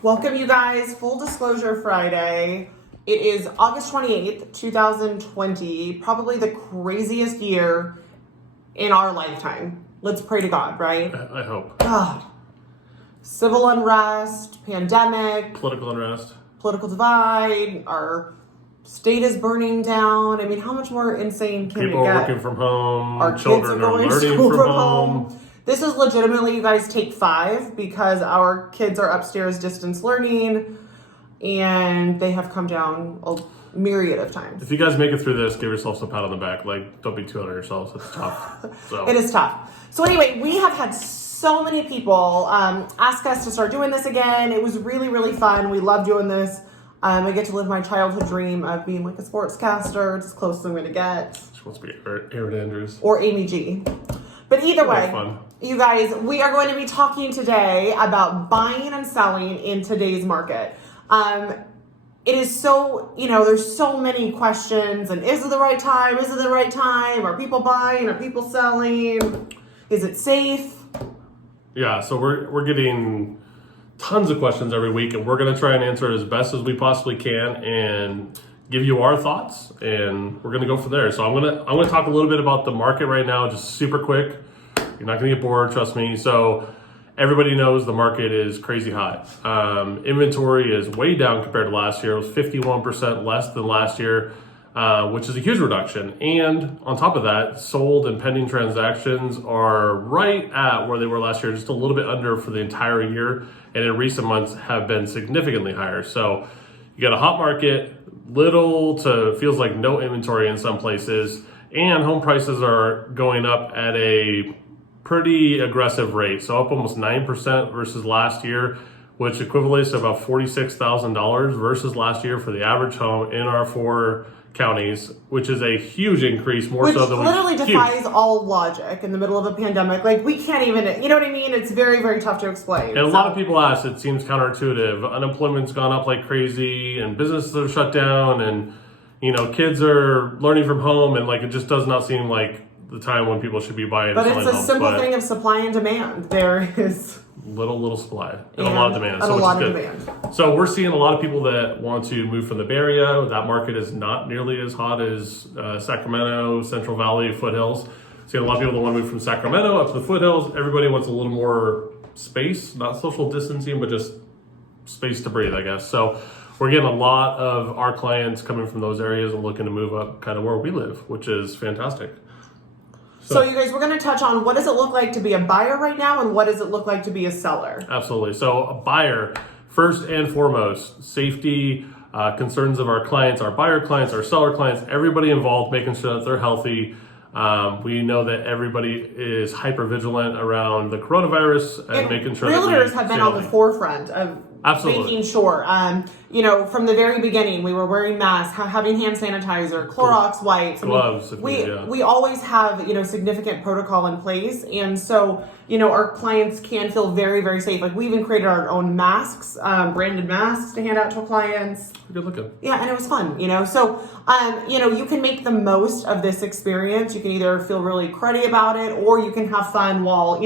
Welcome, you guys. Full disclosure Friday. It is August 28th, 2020, probably the craziest year in our lifetime. Let's pray to God, right? I hope. God. Civil unrest, pandemic, Political unrest. political divide, our state is burning down. I mean, how much more insane can People it are get? working from home. Our kids Children are going to learning school from home. This is legitimately, you guys, take 5 because our kids are upstairs distance learning and they have come down a myriad of times. If you guys make it through this, give yourselves a pat on the back. Like, don't be too hard on yourselves. It's tough. So It is tough. So anyway, we have had so many people ask us to start doing this again. It was really, really fun. We love doing this. I get to live my childhood dream of being like a sportscaster. It's as close as I'm going to get. She wants to be Aaron Andrews. Or Amy G. But either way, Fun. you guys, we are going to be talking today about buying and selling in today's market. It is so, there's so many questions. And is it the right time? Is it the right time? Are people buying? Are people selling? Is it safe? Yeah, so we're getting tons of questions every week, and we're going to try and answer as best as we possibly can and give you our thoughts, and we're going to go from there. So I'm going to talk a little bit about the market right now, just super quick. You're not going to get bored, trust me. So everybody knows the market is crazy hot. Inventory is way down compared to last year. It was 51% less than last year, which is a huge reduction. And on top of that, sold and pending transactions are right at where they were last year, just a little bit under for the entire year. And in recent months have been significantly higher. So you got a hot market, little to feels like no inventory in some places, and home prices are going up at a pretty aggressive rate. So up almost 9% versus last year, which equivalates to about $46,000 versus last year for the average home in our 4 counties, which is a huge increase, more Which so than literally defies all logic in the middle of a pandemic. Like, we can't even, you know what I mean? It's very, very tough to explain. And a lot of people ask, it seems counterintuitive. Unemployment's gone up like crazy, and businesses are shut down, and kids are learning from home, and like it just does not seem like the time when people should be buying. But and it's selling a homes. simple thing of supply and demand. There is Little supply and a lot of demand. And So a lot which of is good. demand. So we're seeing a lot of people that want to move from the Bay Area. That market is not nearly as hot as Sacramento, Central Valley, foothills. Seeing a lot of people that want to move from Sacramento up to the foothills. Everybody wants a little more space, not social distancing, but just space to breathe, I guess. So we're getting a lot of our clients coming from those areas and looking to move up kind of where we live, which is fantastic. So you guys, we're going to touch on what does it look like to be a buyer right now and what does it look like to be a seller? Absolutely. So a buyer, first and foremost, safety, concerns of our clients, our buyer clients, our seller clients, everybody involved, making sure that they're healthy. We know that everybody is hyper vigilant around the coronavirus and making sure realtors have been on the forefront of Absolutely. making sure. From the very beginning, we were wearing masks, having hand sanitizer, Clorox wipes, gloves. We always have significant protocol in place, and so our clients can feel very, very safe. Like, we even created our own masks, branded masks to hand out to clients. Good looking. Yeah, and it was fun, So, you can make the most of this experience. You can either feel really cruddy about it, or you can have fun while,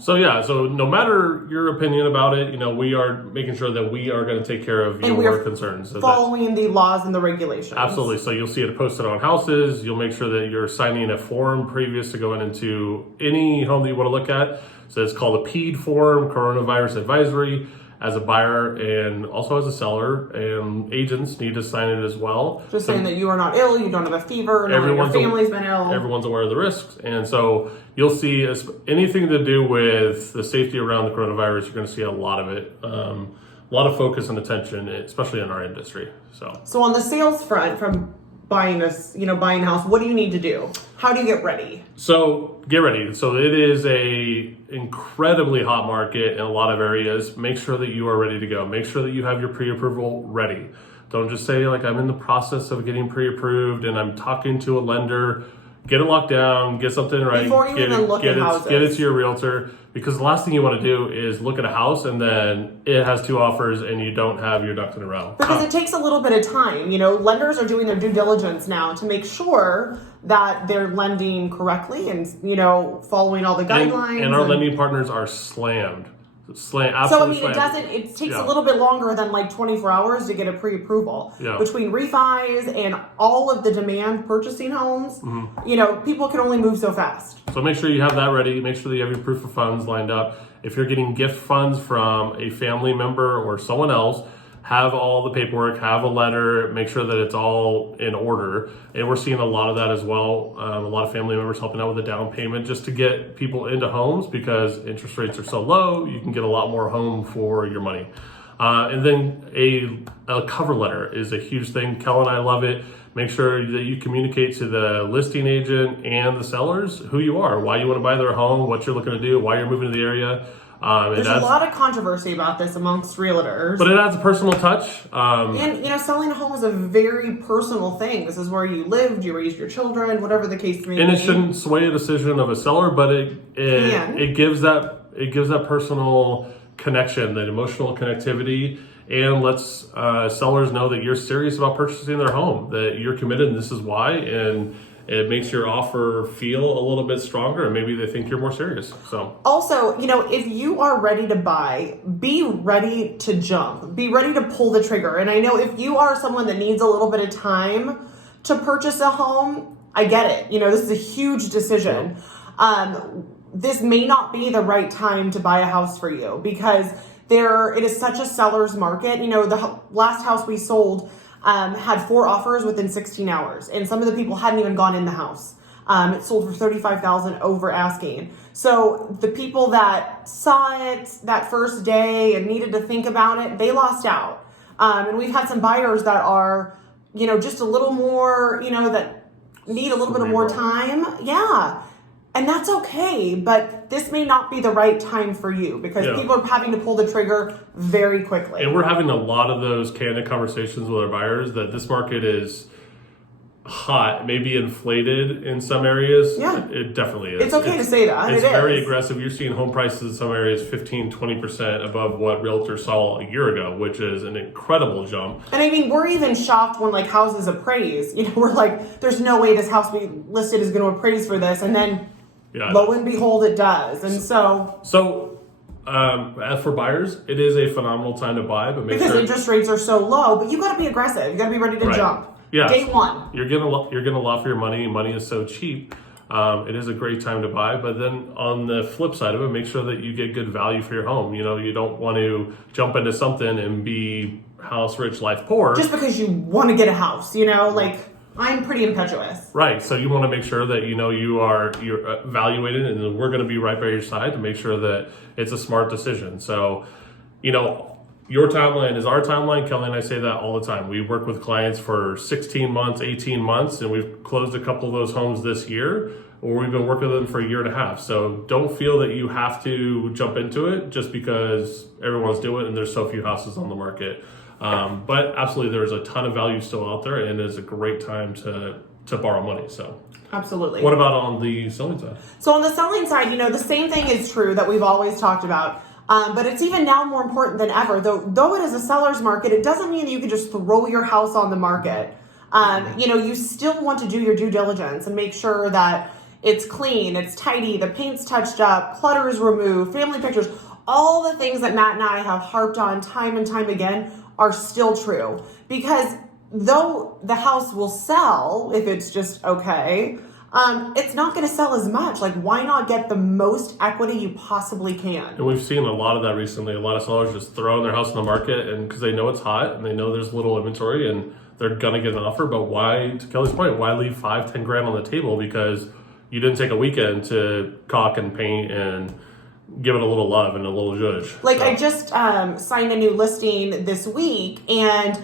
So no matter your opinion about it, we are making sure that we are going to take care of your concerns. Following the laws and the regulations. Absolutely. So you'll see it posted on houses. You'll make sure that you're signing a form previous to going into any home that you want to look at. So it's called a PEAD form, Coronavirus Advisory. As a buyer and also as a seller, and agents need to sign it as well. Just saying that you are not ill, you don't have a fever, no one in your family's been ill. Everyone's aware of the risks. And so you'll see anything to do with the safety around the coronavirus, you're going to see a lot of it. A lot of focus and attention, especially in our industry. So on the sales front, from buying a house, what do you need to do? How do you get ready? So get ready. So it is a incredibly hot market in a lot of areas. Make sure that you are ready to go. Make sure that you have your pre-approval ready. Don't just say like, I'm in the process of getting pre-approved and I'm talking to a lender. Get it locked down, get something right. Before you even look at houses. Get it to your realtor, because the last thing you want to do is look at a house and then it has 2 offers and you don't have your ducks in a row. Because it takes a little bit of time. Lenders are doing their due diligence now to make sure that they're lending correctly and, following all the guidelines. And our lending partners are slammed. Slam, So I absolutely mean, slam. it takes Yeah. a little bit longer than like 24 hours to get a pre-approval. Yeah. Between refis and all of the demand purchasing homes, people can only move so fast. So make sure you have that ready. Make sure that you have your proof of funds lined up. If you're getting gift funds from a family member or someone else, have all the paperwork, have a letter, make sure that it's all in order. And we're seeing a lot of that as well. A lot of family members helping out with the down payment just to get people into homes because interest rates are so low, you can get a lot more home for your money. And then a cover letter is a huge thing. Kel and I love it. Make sure that you communicate to the listing agent and the sellers who you are, why you want to buy their home, what you're looking to do, why you're moving to the area. There's a lot of controversy about this amongst realtors. But it adds a personal touch. And selling a home is a very personal thing. This is where you lived, you raised your children, whatever the case may be. And it shouldn't sway a decision of a seller, but it gives that personal connection, that emotional connectivity, and lets sellers know that you're serious about purchasing their home, that you're committed, and this is why, and it makes your offer feel a little bit stronger, and maybe they think you're more serious. So also, if you are ready to buy, be ready to jump, be ready to pull the trigger. And I know if you are someone that needs a little bit of time to purchase a home, I get it. This is a huge decision. This may not be the right time to buy a house for you because it is such a seller's market. The last house we sold had 4 offers within 16 hours, and some of the people hadn't even gone in the house. It sold for $35,000 over asking. So the people that saw it that first day and needed to think about it, they lost out. And we've had some buyers that are, just a little more, that need a little bit of more time. Yeah. And that's okay, but this may not be the right time for you because people are having to pull the trigger very quickly. And we're having a lot of those candid conversations with our buyers that this market is hot, maybe inflated in some areas. Yeah. It definitely is. It's okay to say that. It's very aggressive. You're seeing home prices in some areas 15-20% above what realtors saw a year ago, which is an incredible jump. And I mean, we're even shocked when houses appraise. We're like, there's no way this house we listed is going to appraise for this. And then lo and behold, it does. And So, as for buyers, it is a phenomenal time to buy, but because interest rates are so low, but you got to be aggressive. You got to be ready to jump. Yeah. Day one. You're getting a lot for your money. Money is so cheap. It is a great time to buy, but then on the flip side of it, make sure that you get good value for your home. You don't want to jump into something and be house rich, life poor. Just because you want to get a house, I'm pretty impetuous. Right. So you want to make sure that you're evaluated, and we're going to be right by your side to make sure that it's a smart decision. So, your timeline is our timeline. Kelly and I say that all the time. We work with clients for 16 months, 18 months, and we've closed a couple of those homes this year, or we've been working with them for a year and a half. So don't feel that you have to jump into it just because everyone's doing it and there's so few houses on the market. But absolutely, there's a ton of value still out there, and it's a great time to borrow money. So absolutely. What about on the selling side? So on the selling side, the same thing is true that we've always talked about. But it's even now more important than ever. Though it is a seller's market, it doesn't mean that you can just throw your house on the market. You still want to do your due diligence and make sure that it's clean, it's tidy, the paint's touched up, clutter is removed, family pictures, all the things that Matt and I have harped on time and time again are still true. Because though the house will sell if it's just okay, it's not going to sell as much. Why not get the most equity you possibly can? And we've seen a lot of that recently. A lot of sellers just throwing their house in the market, and because they know it's hot and they know there's little inventory and they're going to get an offer. But why, to Kelly's point, why leave $5-10 grand on the table because you didn't take a weekend to caulk and paint and give it a little love and a little zhuzh? I just signed a new listing this week and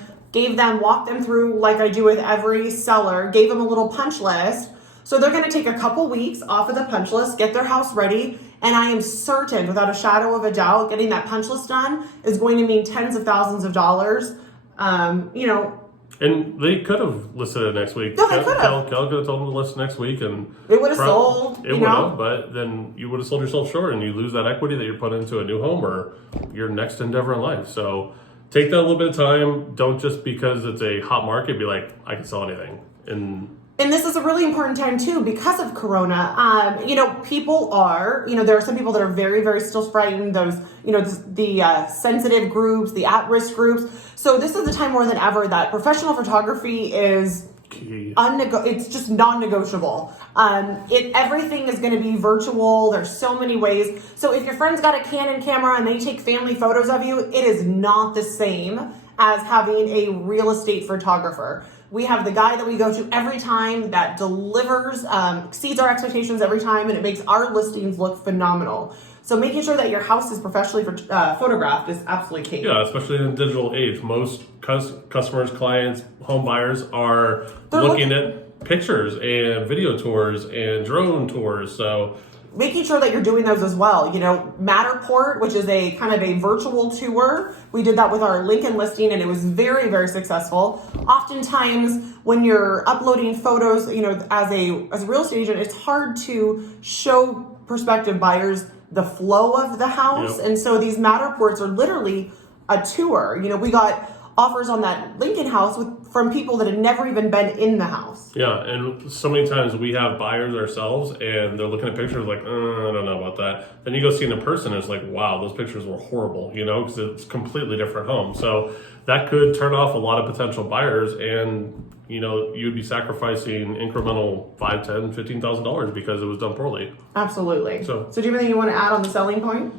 walked them through like I do with every seller, gave them a little punch list. So they're going to take a couple weeks off of the punch list, get their house ready, and I am certain, without a shadow of a doubt, getting that punch list done is going to mean tens of thousands of dollars. And they could have listed it next week. No, they could have. Kel could have told them to list next week, and it would have sold. It would have, but then you would have sold yourself short, and you lose that equity that you're putting into a new home or your next endeavor in life. So take that a little bit of time. Don't just because it's a hot market be like, I can sell anything. And And this is a really important time too because of Corona. People are, there are some people that are very, very still frightened. Those, the sensitive groups, the at-risk groups. So this is the time more than ever that professional photography is Key. it's just non-negotiable. Everything is going to be virtual. There's so many ways. So if your friend's got a Canon camera and they take family photos of you, it is not the same as having a real estate photographer. We have the guy that we go to every time that delivers, exceeds our expectations every time, and it makes our listings look phenomenal. So making sure that your house is professionally photographed is absolutely key. Yeah, especially in the digital age. Most customers, clients, home buyers are looking at pictures and video tours and drone tours. So making sure that you're doing those as well. Matterport, which is a kind of a virtual tour. We did that with our Lincoln listing and it was very, very successful. Oftentimes when you're uploading photos, as a real estate agent, it's hard to show prospective buyers the flow of the house. Yep. And so these Matterports are literally a tour. We got offers on that Lincoln house from people that had never even been in the house. yeah, and so many times we have buyers ourselves and they're looking at pictures like, I don't know about that. Then you go see in person and it's like, wow, those pictures were horrible, because it's a completely different home. So that could turn off a lot of potential buyers and, you'd be sacrificing incremental $5,000, $10,000, $15,000 because it was done poorly. Absolutely. So do you have anything you want to add on the selling point?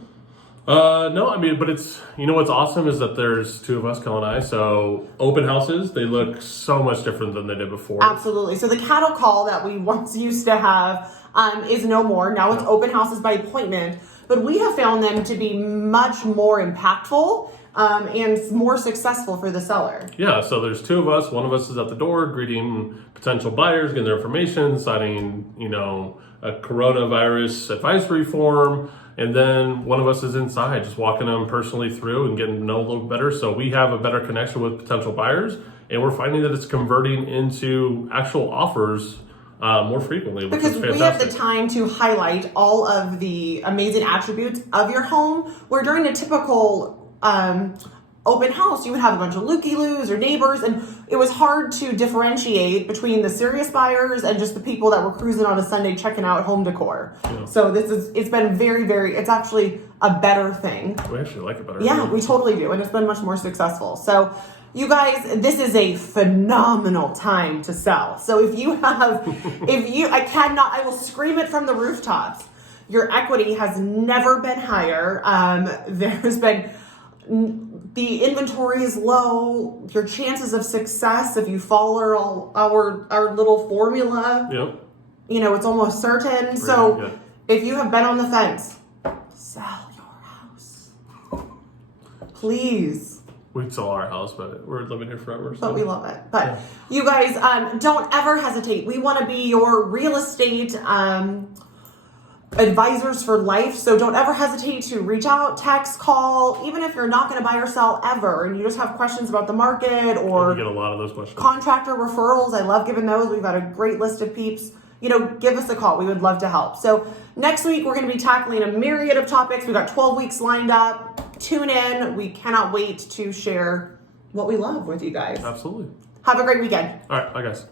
No, but it's, what's awesome is that there's two of us, Kel and I, so open houses, they look so much different than they did before. Absolutely. So the cattle call that we once used to have is no more. Now it's open houses by appointment, but we have found them to be much more impactful and more successful for the seller. Yeah, so there's two of us. One of us is at the door greeting potential buyers, getting their information, signing, a coronavirus advisory form. And then one of us is inside, just walking them personally through and getting to know a little better. So we have a better connection with potential buyers. And we're finding that it's converting into actual offers more frequently, which Because is we have fantastic. the time to highlight all of the amazing attributes of your home, where during a typical open house, you would have a bunch of looky-loos or neighbors, and it was hard to differentiate between the serious buyers and just the people that were cruising on a Sunday checking out home decor. Yeah. So it's been very, very, it's actually a better thing. We actually like it better. Yeah, we totally do, and it's been much more successful. So you guys, this is a phenomenal time to sell. So if you have, I will scream it from the rooftops. Your equity has never been higher. There's been, the inventory is low. Your chances of success, if you follow our little formula, Yep. it's almost certain. So Yeah. if you have been on the fence, sell your house. Please. We'd sell our house, but we're living here forever. So. But we love it. But you guys, don't ever hesitate. We want to be your real estate advisors for life. So don't ever hesitate to reach out, text, call, even if you're not going to buy or sell ever and you just have questions about the market or We get a lot of those questions. contractor referrals. I love giving those. We've got a great list of peeps. Give us a call. We would love to help. So next week, we're going to be tackling a myriad of topics. We've got 12 weeks lined up. Tune in. We cannot wait to share what we love with you guys. Absolutely. Have a great weekend. All right, bye guys.